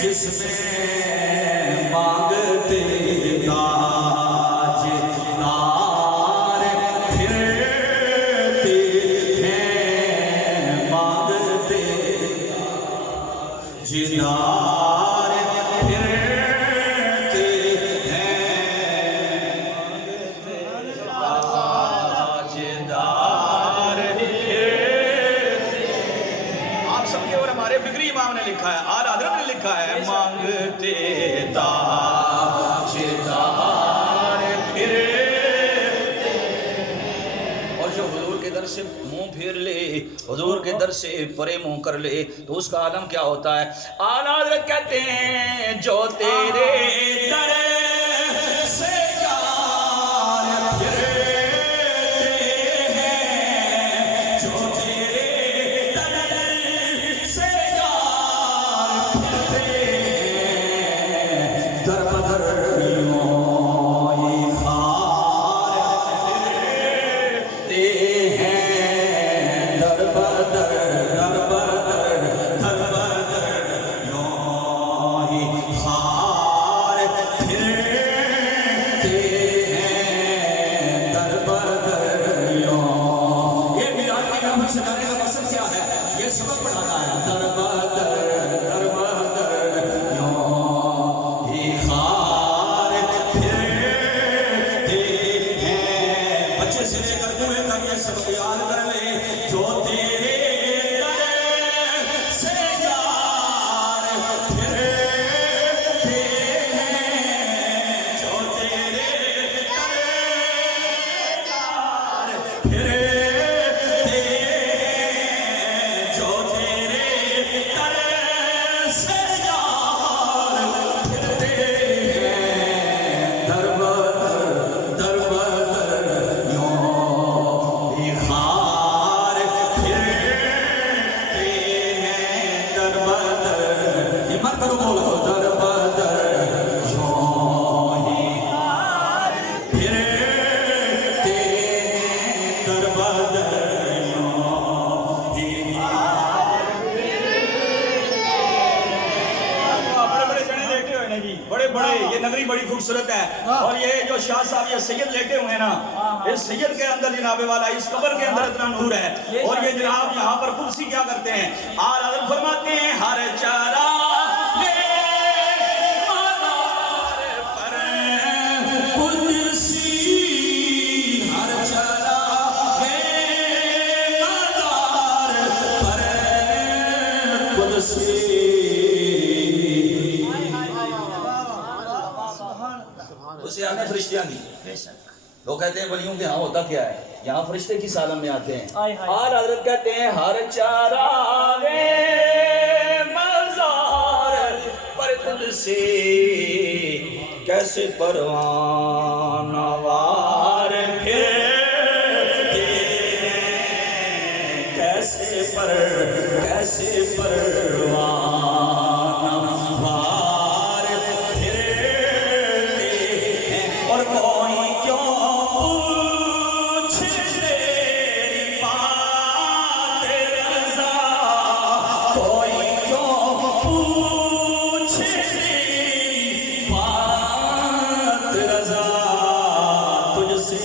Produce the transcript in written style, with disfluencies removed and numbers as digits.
जिसमें मांगते ताजदार फिरते हैं, मांगते ताजदार फिरते हैं, ताजदार फिरते। आप सबके और हमारे फिक्री इमाम ने लिखा है, आला हज़रत ने लिखा है, मांगते ताजदार फिरते। और जो हुजूर के दर से मुंह फेर ले, हुजूर के दर से परे मुंह कर ले, तो उसका आलम क्या होता है? आला हज़रत कहते हैं, जो तेरे दर से यार फिरते हैं, जो तेरे दर से यार फिरते हैं, दर बदर यूं खार फिरते हैं, दर बदर यूं ही खार फिरते हैं, दर बदर यूं। ये मिलाद की नफ़्स सजाने का मकसद क्या है? ये सबक पढ़ाना है। दर बदर यूं ही खार फिरते हैं। बच्चे से लेकर बूढ़े तक ये सबक याद कर ले। जो तेरे दर से यार फिरते हैं, जो तेरे दर यार फिरते हैं, जो तेरे दर से यार फिरते हैं, दर बदर यूं ही खार फिरते हैं, दर बदर। हिम्मत करो, बोलो, दर बदर यूं ही खार फिरते हैं, दर बदर यूं ही खार। बड़े बड़े जने लेटे हुए हैं जी, बड़े बड़े। ये नगरी बड़ी खूबसूरत है। और ये जो शाह साहब, ये सैयद लेटे हुए हैं ना, इस सैयद के अंदर जनाबे वाला, इस कब्र के अंदर इतना नूर है। और ये जनाब यहाँ पर कुर्सी क्या करते हैं? आला हज़रत फरमाते हैं, हर चारा पर कुर्सी, हर चारा पर कुर्सी। उसे आने फरिश्ते नहीं। लोग कहते हैं वलियों के यहाँ होता क्या है? यहाँ फरिश्ते किस आलम में आते हैं? आला हज़रत कहते हैं, हर चारागे मज़ार पर तुझसे कैसे परवाना वार फिरते हैं, कैसे परवाना वार फिरते हैं। और कोई क्यों पूछे तेरी बात रज़ा, कोई क्यों पूछे तेरी बात रज़ा, तुझसे